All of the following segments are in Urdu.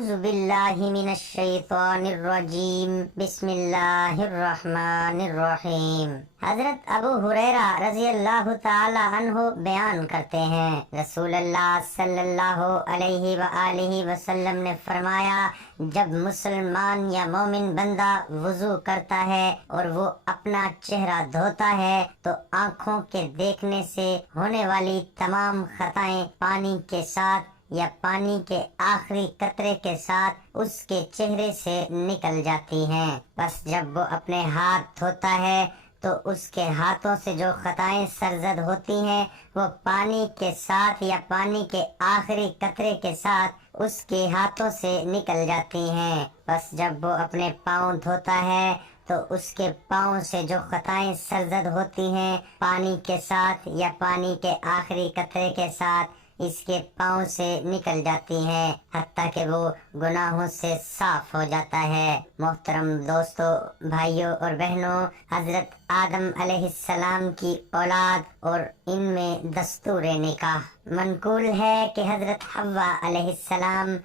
اعوذ باللہ من الشیطان الرجیم بسم اللہ الرحمن الرحیم۔ حضرت ابو ہریرہ رضی اللہ تعالی عنہ بیان کرتے ہیں، رسول اللہ صلی اللہ علیہ وآلہ وسلم نے فرمایا، جب مسلمان یا مومن بندہ وضو کرتا ہے اور وہ اپنا چہرہ دھوتا ہے تو آنکھوں کے دیکھنے سے ہونے والی تمام خطائیں پانی کے ساتھ یا پانی کے آخری قطرے کے ساتھ اس کے چہرے سے نکل جاتی ہیں۔ بس جب وہ اپنے ہاتھ دھوتا ہے تو اس کے ہاتھوں سے جو خطائیں سرزد ہوتی ہیں وہ پانی کے ساتھ یا پانی کے آخری قطرے کے ساتھ اس کے ہاتھوں سے نکل جاتی ہیں۔ بس جب وہ اپنے پاؤں دھوتا ہے تو اس کے پاؤں سے جو خطائیں سرزد ہوتی ہیں پانی کے ساتھ یا پانی کے آخری قطرے کے ساتھ اس کے پاؤں سے نکل جاتی ہیں، حتیٰ کہ وہ گناہوں سے صاف ہو جاتا ہے۔ محترم دوستو، بھائیوں اور بہنوں، حضرت آدم علیہ السلام کی اولاد اور ان میں دستور نکاح منقول ہے کہ حضرت حوا علیہ السلام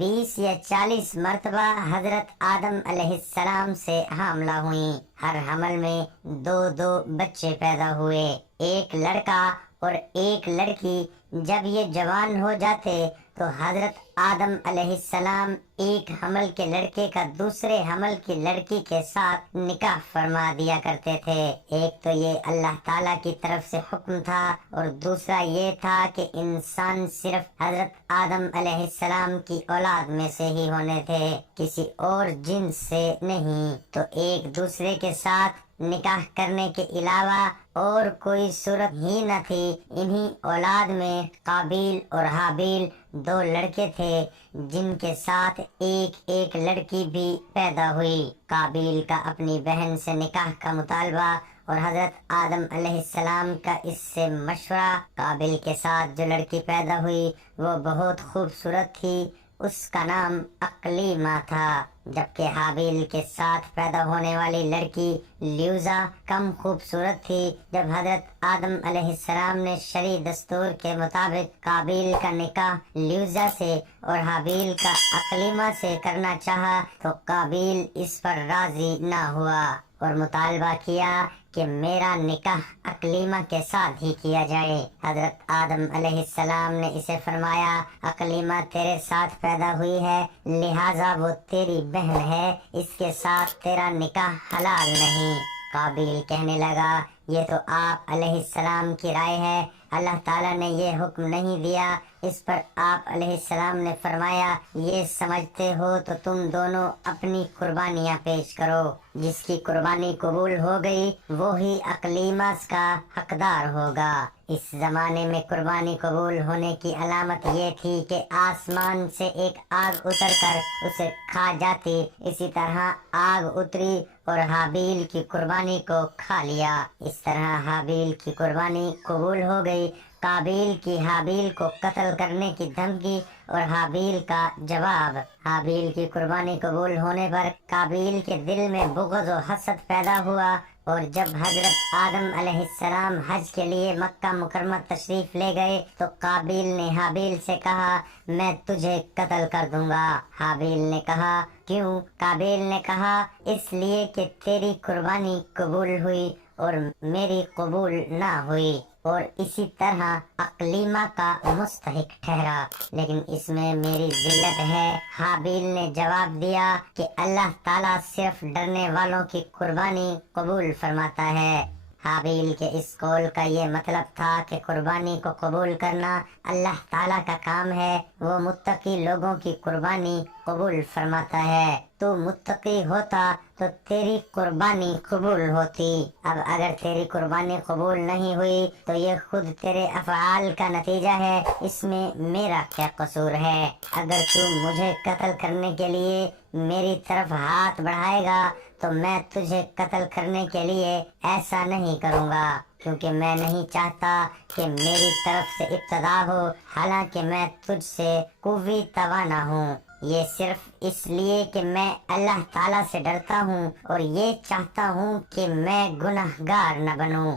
20 یا 40 مرتبہ حضرت آدم علیہ السلام سے حاملہ ہوئیں۔ ہر حمل میں 2 بچے پیدا ہوئے، ایک لڑکا اور ایک لڑکی۔ جب یہ جوان ہو جاتے تو حضرت آدم علیہ السلام ایک حمل کے لڑکے کا دوسرے حمل کی لڑکی کے ساتھ نکاح فرما دیا کرتے تھے۔ ایک تو یہ اللہ تعالیٰ کی طرف سے حکم تھا اور دوسرا یہ تھا کہ انسان صرف حضرت آدم علیہ السلام کی اولاد میں سے ہی ہونے تھے، کسی اور جنس سے نہیں۔ تو ایک دوسرے کے ساتھ نکاح کرنے کے علاوہ اور کوئی صورت ہی نہ تھی۔ انہی اولاد میں قابیل اور حابیل 2 لڑکے تھے جن کے ساتھ ایک لڑکی بھی پیدا ہوئی۔ قابیل کا اپنی بہن سے نکاح کا مطالبہ اور حضرت آدم علیہ السلام کا اس سے مشورہ۔ قابیل کے ساتھ جو لڑکی پیدا ہوئی وہ بہت خوبصورت تھی، اس کا نام اقلیمہ تھا، جبکہ حابیل کے ساتھ پیدا ہونے والی لڑکی لیوزا کم خوبصورت تھی۔ جب حضرت آدم علیہ السلام نے شرعی دستور کے مطابق قابیل کا نکاح لیوزا سے اور حابیل کا اقلیمہ سے کرنا چاہا تو قابیل اس پر راضی نہ ہوا اور مطالبہ کیا کہ میرا نکاح اقلیمہ کے ساتھ ہی کیا جائے۔ حضرت آدم علیہ السلام نے اسے فرمایا، اقلیمہ تیرے ساتھ پیدا ہوئی ہے، لہٰذا وہ تیری بہن ہے، اس کے ساتھ تیرا نکاح حلال نہیں۔ قابیل کہنے لگا، یہ تو آپ علیہ السلام کی رائے ہے، اللہ تعالیٰ نے یہ حکم نہیں دیا۔ اس پر آپ علیہ السلام نے فرمایا، یہ سمجھتے ہو تو تم دونوں اپنی قربانیاں پیش کرو، جس کی قربانی قبول ہو گئی وہی اقلیمہ کا حقدار ہوگا۔ اس زمانے میں قربانی قبول ہونے کی علامت یہ تھی کہ آسمان سے ایک آگ اتر کر اسے کھا جاتی، اسی طرح آگ اتری اور حابیل کی قربانی کو کھا لیا۔ اس طرح حابیل کی قربانی قبول ہو گئی۔ قابیل کی حابیل کو قتل کرنے کی دھمکی اور حابیل کا جواب۔ حابیل کی قربانی قبول ہونے پر قابیل کے دل میں بغض و حسد پیدا ہوا، اور جب حضرت آدم علیہ السلام حج کے لیے مکہ مکرمہ تشریف لے گئے تو قابیل نے حابیل سے کہا، میں تجھے قتل کر دوں گا۔ حابیل نے کہا، کیوں؟ قابیل نے کہا، اس لیے کہ تیری قربانی قبول ہوئی اور میری قبول نہ ہوئی، اور اسی طرح اقلیمہ کا مستحق ٹھہرا، لیکن اس میں میری ذلت ہے۔ حابیل نے جواب دیا کہ اللہ تعالیٰ صرف ڈرنے والوں کی قربانی قبول فرماتا ہے۔ حابیل کے اس قول کا یہ مطلب تھا کہ قربانی کو قبول کرنا اللہ تعالیٰ کا کام ہے، وہ متقی لوگوں کی قربانی قبول فرماتا ہے۔ تو متقی ہوتا تو تیری قربانی قبول ہوتی۔ اب اگر تیری قربانی قبول نہیں ہوئی تو یہ خود تیرے افعال کا نتیجہ ہے، اس میں میرا کیا قصور ہے؟ اگر تو مجھے قتل کرنے کے لیے میری طرف ہاتھ بڑھائے گا تو میں تجھے قتل کرنے کے لیے ایسا نہیں کروں گا، کیونکہ میں نہیں چاہتا کہ میری طرف سے ابتدا ہو، حالانکہ میں تجھ سے قوی توانا ہوں۔ یہ صرف اس لیے کہ میں اللہ تعالیٰ سے ڈرتا ہوں اور یہ چاہتا ہوں کہ میں گناہگار نہ بنوں۔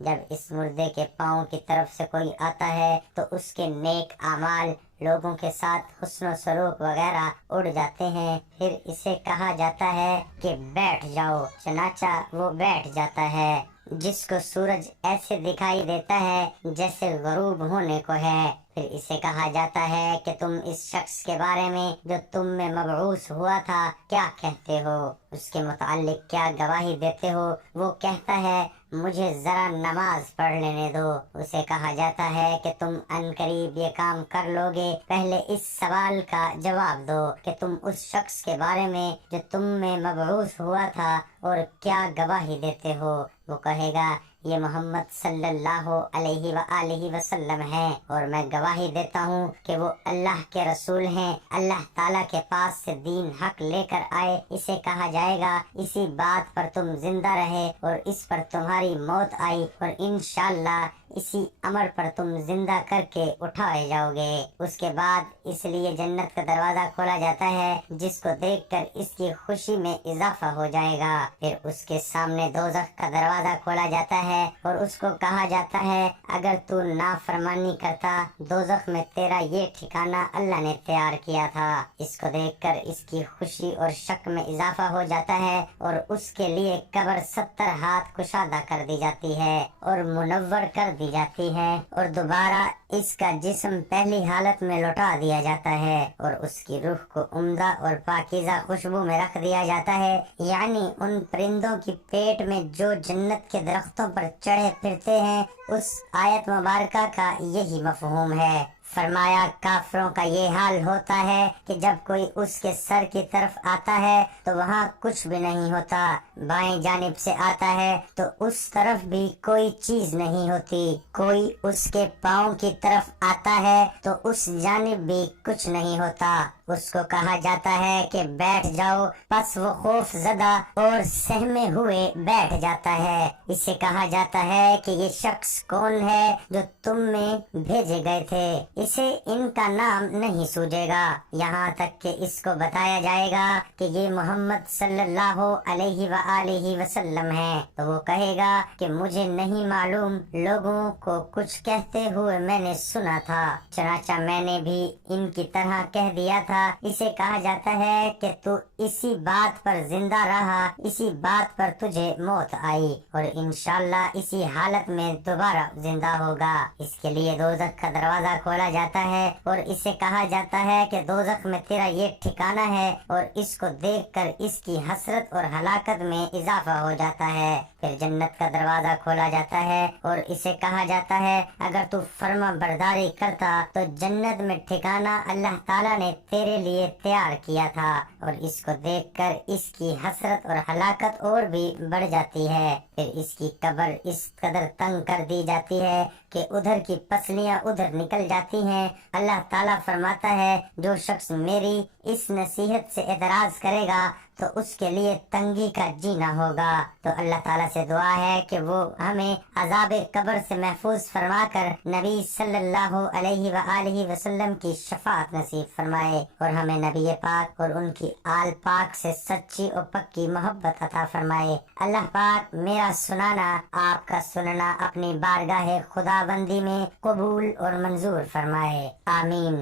جب اس مردے کے پاؤں کی طرف سے کوئی آتا ہے تو اس کے نیک اعمال لوگوں کے ساتھ حسن و سلوک وغیرہ اڑ جاتے ہیں، پھر اسے کہا جاتا ہے کہ بیٹھ جاؤ، چنانچہ وہ بیٹھ جاتا ہے۔ جس کو سورج ایسے دکھائی دیتا ہے جیسے غروب ہونے کو ہے، پھر اسے کہا جاتا ہے کہ تم اس شخص کے بارے میں جو تم میں مبعوث ہوا تھا کیا کہتے ہو، اس کے متعلق کیا گواہی دیتے ہو؟ وہ کہتا ہے مجھے ذرا نماز پڑھ لینے دو۔ اسے کہا جاتا ہے کہ تم عنقریب یہ کام کر لو گے، پہلے اس سوال کا جواب دو کہ تم اس شخص کے بارے میں جو تم میں مبعوث ہوا تھا اور کیا گواہی دیتے ہو؟ وہ کہے گا یہ محمد صلی اللہ علیہ وآلہ وسلم ہے، اور میں گواہی دیتا ہوں کہ وہ اللہ کے رسول ہیں، اللہ تعالیٰ کے پاس سے دین حق لے کر آئے۔ اسے کہا جائے گا اسی بات پر تم زندہ رہے اور اس پر تمہاری موت آئی، اور انشاءاللہ اسی امر پر تم زندہ کر کے اٹھائے جاؤ گے۔ اس کے بعد اس لیے جنت کا دروازہ کھولا جاتا ہے، جس کو دیکھ کر اس کی خوشی میں اضافہ ہو جائے گا۔ پھر اس کے سامنے دوزخ کا دروازہ کھولا جاتا ہے اور اس کو کہا جاتا ہے اگر تو نافرمانی کرتا دوزخ میں تیرا یہ ٹھکانہ اللہ نے تیار کیا تھا۔ اس کو دیکھ کر اس کی خوشی اور شک میں اضافہ ہو جاتا ہے اور اس کے لیے قبر 70 ہاتھ کشادہ کر دی جاتی ہے اور منور کر دی جاتی ہے، اور دوبارہ اس کا جسم پہلی حالت میں لوٹا دیا جاتا ہے اور اس کی روح کو عمدہ اور پاکیزہ خوشبو میں رکھ دیا جاتا ہے، یعنی ان پرندوں کی پیٹ میں جو جنت کے درختوں پر چڑھے پھرتے ہیں۔ اس آیت مبارکہ کا یہی مفہوم ہے۔ فرمایا کافروں کا یہ حال ہوتا ہے کہ جب کوئی اس کے سر کی طرف آتا ہے تو وہاں کچھ بھی نہیں ہوتا، بائیں جانب سے آتا ہے تو اس طرف بھی کوئی چیز نہیں ہوتی، کوئی اس کے پاؤں کی طرف آتا ہے تو اس جانب بھی کچھ نہیں ہوتا۔ اس کو کہا جاتا ہے کہ بیٹھ جاؤ، پس وہ خوف زدہ اور سہمے ہوئے بیٹھ جاتا ہے۔ اسے کہا جاتا ہے کہ یہ شخص کون ہے جو تم میں بھیجے گئے تھے؟ اسے ان کا نام نہیں سوجے گا، یہاں تک کہ اس کو بتایا جائے گا کہ یہ محمد صلی اللہ علیہ وآلہ وسلم ہے، تو وہ کہے گا کہ مجھے نہیں معلوم، لوگوں کو کچھ کہتے ہوئے میں نے سنا تھا، چنانچہ میں نے بھی ان کی طرح کہہ دیا تھا۔ اسے کہا جاتا ہے کہ تو اسی بات پر زندہ رہا، اسی بات پر تجھے موت آئی اور انشاءاللہ اسی حالت میں دوبارہ زندہ ہوگا۔ اس کے لیے دوزخ کا دروازہ کھولا جاتا ہے اور اسے کہا جاتا ہے کہ دوزخ میں تیرا یہ ٹھکانہ ہے، اور اس کو دیکھ کر اس کی حسرت اور ہلاکت میں اضافہ ہو جاتا ہے۔ پھر جنت کا دروازہ کھولا جاتا ہے اور اسے کہا جاتا ہے اگر تو فرما برداری کرتا تو جنت میں ٹھکانہ اللہ تعالیٰ نے تیرے لیے تیار کیا تھا، اور اس کو دیکھ کر اس کی حسرت اور ہلاکت اور بھی بڑھ جاتی ہے۔ پھر اس کی قبر اس قدر تنگ کر دی جاتی ہے کہ ادھر کی پسلیاں ادھر نکل جاتی ہیں۔ اللہ تعالیٰ فرماتا ہے جو شخص میری اس نصیحت سے اعتراض کرے گا تو اس کے لیے تنگی کا جینا ہوگا۔ تو اللہ تعالیٰ سے دعا ہے کہ وہ ہمیں عذاب قبر سے محفوظ فرما کر نبی صلی اللہ علیہ وآلہ وسلم کی شفاعت نصیب فرمائے، اور ہمیں نبی پاک اور ان کی آل پاک سے سچی اور پکی محبت عطا فرمائے۔ اللہ پاک میرا سنانا، آپ کا سننا اپنی بارگاہ خدا بندی میں قبول اور منظور فرمائے، آمین۔